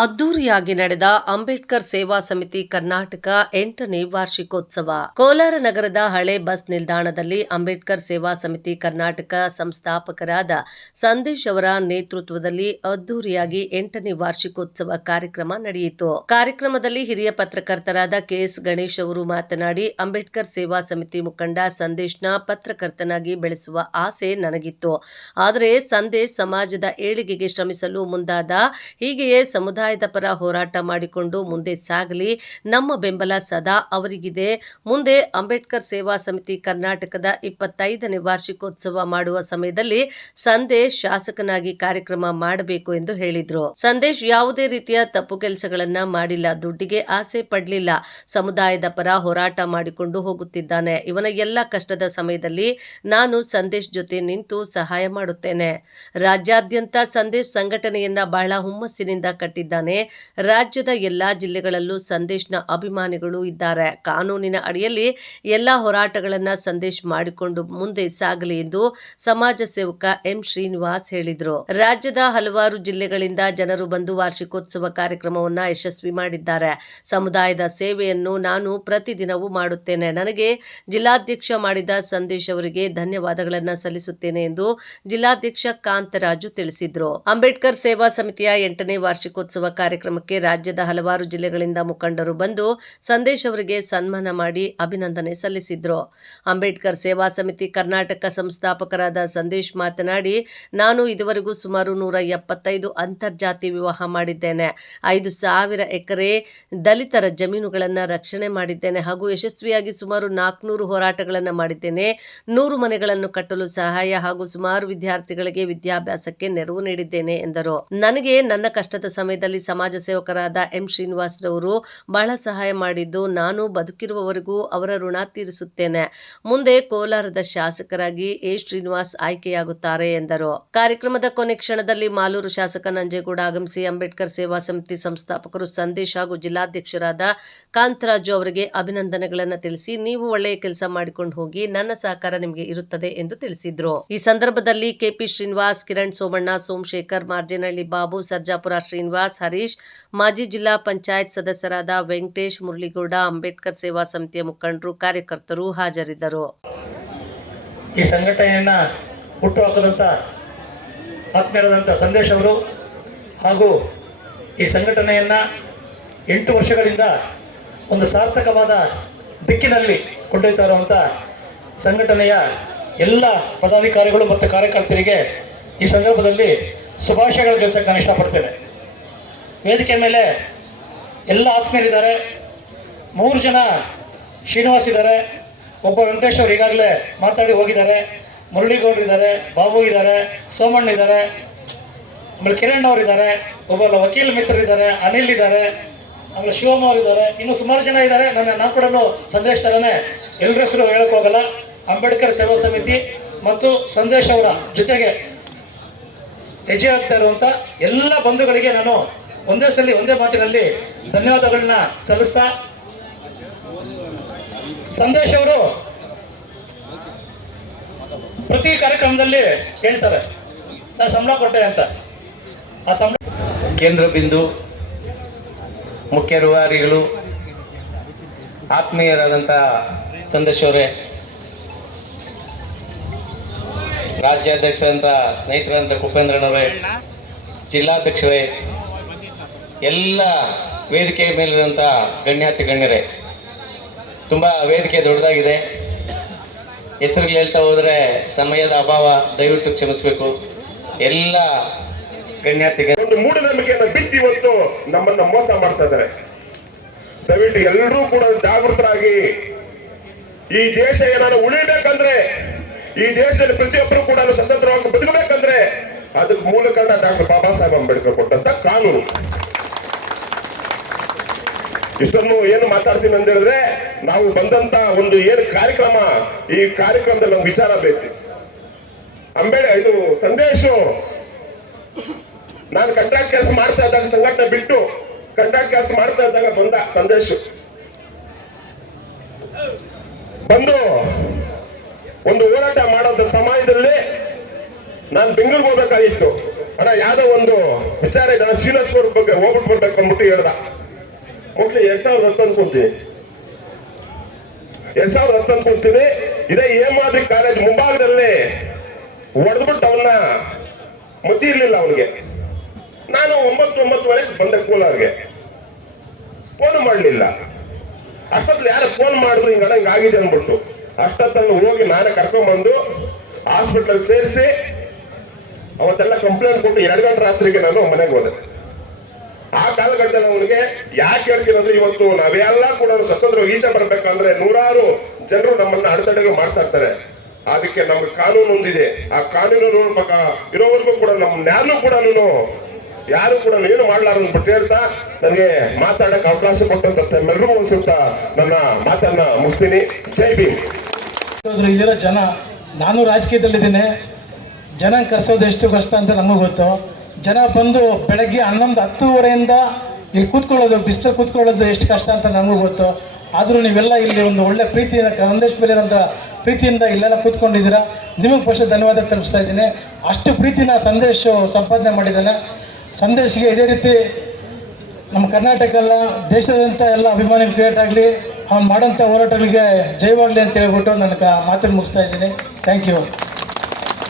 ಅದ್ದೂರಿಯಾಗಿ ನಡೆದ ಅಂಬೇಡ್ಕರ್ ಸೇವಾ ಸಮಿತಿ ಕರ್ನಾಟಕ ಎಂಟನೇ ವಾರ್ಷಿಕೋತ್ಸವ. ಕೋಲಾರ ನಗರದ ಹಳೆ ಬಸ್ ನಿಲ್ದಾಣದಲ್ಲಿ ಅಂಬೇಡ್ಕರ್ ಸೇವಾ ಸಮಿತಿ ಕರ್ನಾಟಕ ಸಂಸ್ಥಾಪಕರಾದ ಸಂದೇಶ್ ಅವರ ನೇತೃತ್ವದಲ್ಲಿ ಅದ್ದೂರಿಯಾಗಿ ಎಂಟನೇ ವಾರ್ಷಿಕೋತ್ಸವ ಕಾರ್ಯಕ್ರಮ ನಡೆಯಿತು. ಕಾರ್ಯಕ್ರಮದಲ್ಲಿ ಹಿರಿಯ ಪತ್ರಕರ್ತರಾದ ಕೆಎಸ್ ಗಣೇಶ್ ಅವರು ಮಾತನಾಡಿ, ಅಂಬೇಡ್ಕರ್ ಸೇವಾ ಸಮಿತಿ ಮುಖಂಡ ಸಂದೇಶ್ನ ಪತ್ರಕರ್ತನಾಗಿ ಬೆಳೆಸುವ ಆಸೆ ನನಗಿತ್ತು. ಆದರೆ ಸಂದೇಶ್ ಸಮಾಜದ ಏಳಿಗೆಗೆ ಶ್ರಮಿಸಲು ಮುಂದಾದ ಹೀಗೆಯೇ ಸಮುದಾಯದ ಪರ ಹೋರಾಟ ಮಾಡಿಕೊಂಡು ಮುಂದೆ ಸಾಗಲಿ. ನಮ್ಮ ಬೆಂಬಲ ಸದಾ ಅವರಿಗಿದೆ. ಮುಂದೆ ಅಂಬೇಡ್ಕರ್ ಸೇವಾ ಸಮಿತಿ ಕರ್ನಾಟಕದ ಇಪ್ಪತ್ತೈದನೇ ವಾರ್ಷಿಕೋತ್ಸವ ಮಾಡುವ ಸಮಯದಲ್ಲಿ ಸಂದೇಶ್ ಶಾಸಕನಾಗಿ ಕಾರ್ಯಕ್ರಮ ಮಾಡಬೇಕು ಎಂದು ಹೇಳಿದ್ರು. ಸಂದೇಶ್ ಯಾವುದೇ ರೀತಿಯ ತಪ್ಪು ಕೆಲಸಗಳನ್ನ ಮಾಡಿಲ್ಲ, ದುಡ್ಡಿಗೆ ಆಸೆ ಪಡಲಿಲ್ಲ. ಸಮುದಾಯದ ಪರ ಹೋರಾಟ ಮಾಡಿಕೊಂಡು ಹೋಗುತ್ತಿದ್ದಾನೆ. ಇವನ ಎಲ್ಲ ಕಷ್ಟದ ಸಮಯದಲ್ಲಿ ನಾನು ಸಂದೇಶ್ ಜೊತೆ ನಿಂತು ಸಹಾಯ ಮಾಡುತ್ತೇನೆ. ರಾಜ್ಯಾದ್ಯಂತ ಸಂದೇಶ್ ಸಂಘಟನೆಯನ್ನ ಬಹಳ ಹುಮ್ಮಸ್ಸಿನಿಂದ ಕಟ್ಟಿದ್ದಾನೆ ರಾಜ್ಯದ ಎಲ್ಲಾ ಜಿಲ್ಲೆಗಳಲ್ಲೂ ಸಂದೇಶ್ನ ಅಭಿಮಾನಿಗಳು ಇದ್ದಾರೆ. ಕಾನೂನಿನ ಅಡಿಯಲ್ಲಿ ಎಲ್ಲಾ ಹೋರಾಟಗಳನ್ನ ಸಂದೇಶ್ ಮಾಡಿಕೊಂಡು ಮುಂದೆ ಸಾಗಲಿ ಎಂದು ಸಮಾಜ ಸೇವಕ ಎಂ ಶ್ರೀನಿವಾಸ್ ಹೇಳಿದರು. ರಾಜ್ಯದ ಹಲವಾರು ಜಿಲ್ಲೆಗಳಿಂದ ಜನರು ಬಂದು ವಾರ್ಷಿಕೋತ್ಸವ ಕಾರ್ಯಕ್ರಮವನ್ನ ಯಶಸ್ವಿ ಮಾಡಿದ್ದಾರೆ. ಸಮುದಾಯದ ಸೇವೆಯನ್ನು ನಾನು ಪ್ರತಿದಿನವೂ ಮಾಡುತ್ತೇನೆ. ನನಗೆ ಜಿಲ್ಲಾಧ್ಯಕ್ಷ ಮಾಡಿದ ಸಂದೇಶ್ ಅವರಿಗೆ ಧನ್ಯವಾದಗಳನ್ನ ಸಲ್ಲಿಸುತ್ತೇನೆ ಎಂದು ಜಿಲ್ಲಾಧ್ಯಕ್ಷ ಕಾಂತರಾಜು ತಿಳಿಸಿದ್ರು. ಅಂಬೇಡ್ಕರ್ ಸೇವಾ ಸಮಿತಿಯ ಎಂಟನೇ ವಾರ್ಷಿಕೋತ್ಸವ ಕಾರ್ಯಕ್ರಮಕ್ಕೆ ರಾಜ್ಯದ ಹಲವಾರು ಜಿಲ್ಲೆಗಳಿಂದ ಮುಖಂಡರು ಬಂದು ಸಂದೇಶ್ ಅವರಿಗೆ ಸನ್ಮಾನ ಮಾಡಿ ಅಭಿನಂದನೆ ಸಲ್ಲಿಸಿದ್ರು. ಅಂಬೇಡ್ಕರ್ ಸೇವಾ ಸಮಿತಿ ಕರ್ನಾಟಕ ಸಂಸ್ಥಾಪಕರಾದ ಸಂದೇಶ್ ಮಾತನಾಡಿ, ನಾನು ಇದುವರೆಗೂ ಸುಮಾರು ನೂರ ಎಪ್ಪತ್ತೈದು ಅಂತರ್ಜಾತಿ ವಿವಾಹ ಮಾಡಿದ್ದೇನೆ. ಐದು ಸಾವಿರ ಎಕರೆ ದಲಿತರ ಜಮೀನುಗಳನ್ನು ರಕ್ಷಣೆ ಮಾಡಿದ್ದೇನೆ ಹಾಗೂ ಯಶಸ್ವಿಯಾಗಿ ಸುಮಾರು ನಾಲ್ಕುನೂರು ಹೋರಾಟಗಳನ್ನು ಮಾಡಿದ್ದೇನೆ. ನೂರು ಮನೆಗಳನ್ನು ಕಟ್ಟಲು ಸಹಾಯ ಹಾಗೂ ಸುಮಾರು ವಿದ್ಯಾರ್ಥಿಗಳಿಗೆ ವಿದ್ಯಾಭ್ಯಾಸಕ್ಕೆ ನೆರವು ನೀಡಿದ್ದೇನೆ ಎಂದರು. ನನಗೆ ನನ್ನ ಕಷ್ಟದ ಸಮಯದಲ್ಲಿ ಸಮಾಜ ಸೇವಕರಾದ ಎಂ ಶ್ರೀನಿವಾಸ್ ರವರು ಬಹಳ ಸಹಾಯ ಮಾಡಿದ್ದು, ನಾನು ಬದುಕಿರುವವರೆಗೂ ಅವರ ಋಣ ತೀರಿಸುತ್ತೇನೆ. ಮುಂದೆ ಕೋಲಾರದ ಶಾಸಕರಾಗಿ ಎ ಶ್ರೀನಿವಾಸ್ ಆಯ್ಕೆಯಾಗುತ್ತಾರೆ ಎಂದರು. ಕಾರ್ಯಕ್ರಮದ ಕೊನೆ ಕ್ಷಣದಲ್ಲಿ ಮಾಲೂರು ಶಾಸಕ ನಂಜೇಗೌಡ, ಆಗಮಿಸಿ ಅಂಬೇಡ್ಕರ್ ಸೇವಾ ಸಮಿತಿ ಸಂಸ್ಥಾಪಕರು ಸಂದೇಶ್ ಹಾಗೂ ಜಿಲ್ಲಾಧ್ಯಕ್ಷರಾದ ಕಾಂತರಾಜು ಅವರಿಗೆ ಅಭಿನಂದನೆಗಳನ್ನು ತಿಳಿಸಿ, ನೀವು ಒಳ್ಳೆಯ ಕೆಲಸ ಮಾಡಿಕೊಂಡು ಹೋಗಿ, ನನ್ನ ಸಹಕಾರ ನಿಮಗೆ ಇರುತ್ತದೆ ಎಂದು ತಿಳಿಸಿದ್ರು. ಈ ಸಂದರ್ಭದಲ್ಲಿ ಕೆಪಿ ಶ್ರೀನಿವಾಸ್, ಕಿರಣ್ ಸೋಮಣ್ಣ, ಸೋಮಶೇಖರ್, ಮಾರ್ಜೇನಹಳ್ಳಿ ಬಾಬು, ಸರ್ಜಾಪುರ ಶ್ರೀನಿವಾಸ್ ಹರೀಶ್, ಮಾಜಿ ಜಿಲ್ಲಾ ಪಂಚಾಯತ್ ಸದಸ್ಯರಾದ ವೆಂಕಟೇಶ್ ಮುರಳಿಗೌಡ, ಅಂಬೇಡ್ಕರ್ ಸೇವಾ ಸಮಿತಿಯ ಮುಖಂಡರು, ಕಾರ್ಯಕರ್ತರು ಹಾಜರಿದ್ದರು. ಈ ಸಂಘಟನೆಯನ್ನು ಹುಟ್ಟುಹಾಕದಂಥ ಆತ್ಮೀಯರಾದಂಥ ಸಂದೇಶ್ ಅವರು ಹಾಗೂ ಈ ಸಂಘಟನೆಯನ್ನು ಎಂಟು ವರ್ಷಗಳಿಂದ ಒಂದು ಸಾರ್ಥಕವಾದ ದಿಕ್ಕಿನಲ್ಲಿ ಕೊಂಡೊಯ್ತಾ ಇರುವಂಥ ಸಂಘಟನೆಯ ಎಲ್ಲ ಪದಾಧಿಕಾರಿಗಳು ಮತ್ತು ಕಾರ್ಯಕರ್ತರಿಗೆ ಈ ಸಂದರ್ಭದಲ್ಲಿ ಶುಭಾಶಯಗಳು ತಿಳಿಸಕ್ಕೆ ನಾನು ಇಷ್ಟಪಡ್ತೇನೆ. ವೇದಿಕೆ ಮೇಲೆ ಎಲ್ಲ ಆತ್ಮೀಯರಿದ್ದಾರೆ. ಮೂರು ಜನ ಶ್ರೀನಿವಾಸ್ ಇದ್ದಾರೆ ಒಬ್ಬ ವೆಂಕಟೇಶ್ ಅವರು ಈಗಾಗಲೇ ಮಾತಾಡಿ ಹೋಗಿದ್ದಾರೆ. ಮುರಳಿಗೌಡ್ರು ಇದ್ದಾರೆ, ಬಾಬು ಇದ್ದಾರೆ, ಸೋಮಣ್ಣ ಇದ್ದಾರೆ. ಆಮೇಲೆ ಕಿರಣ್ ಅವರು ಇದ್ದಾರೆ. ಒಬ್ಬ ವಕೀಲ ಮಿತ್ರರಿದ್ದಾರೆ ಅನಿಲ್ ಇದ್ದಾರೆ. ಆಮೇಲೆ ಶಿವಮ್ಮ ಅವರು ಇದ್ದಾರೆ. ಇನ್ನು ಸುಮಾರು ಜನ ಇದ್ದಾರೆ. ನನ್ನ ನಾನು ಕೂಡ ಸಂದೇಶ್ ಥರನೇ ಎಲ್ಲರ ಹೆಸರು ಹೇಳೋಕ್ಕೋಗಲ್ಲ ಅಂಬೇಡ್ಕರ್ ಸೇವಾ ಸಮಿತಿ ಮತ್ತು ಸಂದೇಶ್ ಅವರ ಜೊತೆಗೆ ಹೆಜ್ಜೆ ಆಗ್ತಾ ಇರುವಂಥ ಎಲ್ಲ ಬಂಧುಗಳಿಗೆ ನಾನು ಒಂದೇ ಸಲ ಒಂದೇ ಮಾತಿನಲ್ಲಿ ಧನ್ಯವಾದಗಳನ್ನ ಸಲ್ಲಿಸ್ತಾ ಸಂದೇಶ್ ಅವರು ಪ್ರತಿ ಕಾರ್ಯಕ್ರಮದಲ್ಲಿ ಹೇಳ್ತಾರೆ ನಾನು ಸಂಬಳ ಕೊಟ್ಟೆ ಅಂತ. ಆ ಸಂಬಳ ಕೇಂದ್ರ ಬಿಂದು, ಮುಖ್ಯ ರೂವಾರಿಗಳು ಆತ್ಮೀಯರಾದಂಥ ಸಂದೇಶ್ ಅವರೇ ರಾಜ್ಯಾಧ್ಯಕ್ಷರಂತ ಸ್ನೇಹಿತರಂತ ಕುಪೇಂದ್ರನವರೇ ಜಿಲ್ಲಾಧ್ಯಕ್ಷರೇ ಎಲ್ಲ ವೇದಿಕೆ ಮೇಲಿರುವಂಥ ಗಣ್ಯಾತಿ ಗಣ್ಯರೇ, ತುಂಬ ವೇದಿಕೆ ದೊಡ್ಡದಾಗಿದೆ. ಹೆಸರುಗಳು ಹೇಳ್ತಾ ಹೋದರೆ ಸಮಯದ ಅಭಾವ, ದಯವಿಟ್ಟು ಕ್ಷಮಿಸಬೇಕು. ಎಲ್ಲ ಗಣ್ಯಾತಿ ಗಣ್ಯ ಒಂದು ಮೂಢನಂಬಿಕೆಯನ್ನು ಬಿತ್ತಿ ಇವತ್ತು ನಮ್ಮನ್ನ ಮೋಸ ಮಾಡ್ತಾ ಇದ್ದಾರೆ. ದಯವಿಟ್ಟು ಎಲ್ಲರೂ ಕೂಡ ಜಾಗೃತರಾಗಿ ಈ ದೇಶ ಏನಾದ್ರು ಉಳಿಬೇಕಂದ್ರೆ, ಈ ದೇಶದಲ್ಲಿ ಪ್ರತಿಯೊಬ್ಬರು ಕೂಡ ಸ್ವತಂತ್ರವಾಗಿ ಬದುಕಬೇಕಂದ್ರೆ, ಅದಕ್ಕೆ ಮೂಲ ಕಾರಣ ಡಾಕ್ಟರ್ ಬಾಬಾ ಸಾಹೇಬ್ ಅಂಬೇಡ್ಕರ್ ಕೊಟ್ಟಂತ ಕಾನೂನು. ಇಷ್ಟನ್ನು ಏನು ಮಾತಾಡ್ತೀನಿ ಅಂತ ಹೇಳಿದ್ರೆ, ನಾವು ಬಂದಂತ ಒಂದು ಏನು ಕಾರ್ಯಕ್ರಮ, ಈ ಕಾರ್ಯಕ್ರಮದಲ್ಲಿ ನಮ್ಗೆ ವಿಚಾರ ಬೇಕು ಅಂಬೇಡ ಇದು ಸಂದೇಶ. ನಾನು ಕಂಟ್ರಾಕ್ಟ್ ಕೆಲಸ ಮಾಡ್ತಾ ಇದ್ದಾಗ ಸಂಘಟನೆ ಬಿಟ್ಟು ಕಂಟ್ರಾಕ್ಟ್ ಕೆಲಸ ಮಾಡ್ತಾ ಇದ್ದಾಗ ಬಂದ ಸಂದೇಶ. ಬಂದು ಒಂದು ಹೋರಾಟ ಮಾಡೋದ ಸಮಯದಲ್ಲಿ ನಾನು ಬೆಂಗಳೂರಿಗೆ ಹೋಗ್ಬೇಕಾಗಿತ್ತು. ಅಣ್ಣ, ಯಾವ್ದೋ ಒಂದು ವಿಚಾರ ಇದೆ ಶೀಲಸ್ವರ ಬಗ್ಗೆ ಹೋಗ್ಬಿಟ್ಟು ಬರ್ಬೇಕು ಅಂದ್ಬಿಟ್ಟು ಹೇಳ್ದ. ಮೋಸ್ಟ್ಲಿ ಎರಡ್ ಸಾವಿರದ ಹತ್ತು ಕೊಡ್ತೀವಿ ಎರಡ್ ಸಾವಿರದ ಹತ್ತು ಕೊಡ್ತೀವಿ ಇದೇ ಹೇಮಾದ್ರಿ ಕಾಲೇಜ್ ಮುಂಭಾಗದಲ್ಲಿ ಹೊಡೆದ್ಬಿಟ್ಟು ಅವನ್ನ. ಮತಿ ಇರ್ಲಿಲ್ಲ ಅವನಿಗೆ. ನಾನು ಒಂಬತ್ತು ಒಂಬತ್ತುವರೆಗೆ ಬಂದೆ ಕೋಲಾರ್ಗೆ. ಫೋನ್ ಮಾಡಲಿಲ್ಲ. ಅಷ್ಟೊತ್ತಲ್ಲಿ ಯಾರು ಫೋನ್ ಮಾಡಿದ್ರು, ಹಿಂಗ ಹಿಂಗ್ ಆಗಿದೆ ಅಂದ್ಬಿಟ್ಟು. ಅಷ್ಟೊತ್ತಲ್ಲಿ ಹೋಗಿ ನಾನೇ ಕರ್ಕೊಂಡ್ಬಂದು ಹಾಸ್ಪಿಟಲ್ ಸೇರಿಸಿ, ಅವತ್ತೆಲ್ಲ ಕಂಪ್ಲೇಂಟ್ ಕೊಟ್ಟು ಎರಡು ಗಂಟೆ ರಾತ್ರಿಗೆ ನಾನು ಮನೆಗೆ ಹೋದೆ. ಆ ಕಾಲಘಟ್ಟದಲ್ಲಿ ಅವನಿಗೆ ಯಾಕೆ ಹೇಳ್ತೀನಂದ್ರೆ ಇವತ್ತು ನಾವೆಲ್ಲ ಕೂಡ ಸಶಸ್ತ್ರ ಈಚೆ ಬರ್ಬೇಕಂದ್ರೆ ನೂರಾರು ಜನರು ನಮ್ಮನ್ನ ಅಡೆತಡೆಗಳು ಮಾಡ್ತಾ ಇರ್ತಾರೆ. ಅದಕ್ಕೆ ನಮ್ಗೆ ಕಾನೂನು ಒಂದಿದೆ. ಆ ಕಾನೂನು ನೋಡ್ಬೇಕ ಇರೋವರೆಗೂ ಕೂಡ ನಮ್ಮ ಯಾರು ಕೂಡ ಯಾರು ಕೂಡ ಏನು ಮಾಡ್ಲಾರ ಬಿಟ್ಟು ಹೇಳ್ತಾ ನನಗೆ ಮಾತಾಡಕ್ಕೆ ಅವಕಾಶ ಕೊಟ್ಟಂತ ತಮ್ಮೆಲ್ಲರಿಗೂ ಅನ್ಸುತ್ತಾ ನನ್ನ ಮಾತನ್ನ ಮುಗಿಸ್ತೀನಿ. ಜೈ ಭೀಮ್. ಇಲ್ಲಿರೋ ಜನ, ನಾನು ರಾಜಕೀಯದಲ್ಲಿದ್ದೀನಿ. ಜನ ಕಸೋದು ಎಷ್ಟು ಕಷ್ಟ ಅಂತ ನಮಗೂ ಗೊತ್ತು. ಜನ ಬಂದು ಬೆಳಗ್ಗೆ ಹನ್ನೊಂದು ಹತ್ತುವರೆಯಿಂದ ಇಲ್ಲಿ ಕೂತ್ಕೊಳ್ಳೋದು ಬಿಸಿಲು ಕೂತ್ಕೊಳ್ಳೋದು ಎಷ್ಟು ಕಷ್ಟ ಅಂತ ನಮಗೂ ಗೊತ್ತು. ಆದರೂ ನೀವೆಲ್ಲ ಇಲ್ಲಿ ಒಂದು ಒಳ್ಳೆ ಪ್ರೀತಿಯಿಂದ ಕಂದೇಶ್ ಮೇಲೆ ಪ್ರೀತಿಯಿಂದ ಇಲ್ಲೆಲ್ಲ ಕೂತ್ಕೊಂಡಿದ್ದೀರಾ? ನಿಮಗೆ ಪಶು ಧನ್ಯವಾದ ತಲುಪಿಸ್ತಾ ಇದ್ದೀನಿ. ಅಷ್ಟು ಪ್ರೀತಿನ ಸಂದೇಶ ಸಂಪಾದನೆ ಮಾಡಿದ್ದಾನೆ. ಸಂದೇಶಿಗೆ ಇದೇ ರೀತಿ ನಮ್ಮ ಕರ್ನಾಟಕ ಎಲ್ಲ ದೇಶದಂತ ಎಲ್ಲ ಅಭಿಮಾನಿ ಕ್ರಿಯೇಟ್ ಆಗಲಿ, ಅವ್ನು ಮಾಡೋಂಥ ಹೋರಾಟಗಳಿಗೆ ಜಯವಾಗಲಿ ಅಂತ ಹೇಳ್ಬಿಟ್ಟು ನನಗೆ ಮಾತನ್ನು ಮುಗಿಸ್ತಾ ಇದ್ದೀನಿ. Thank you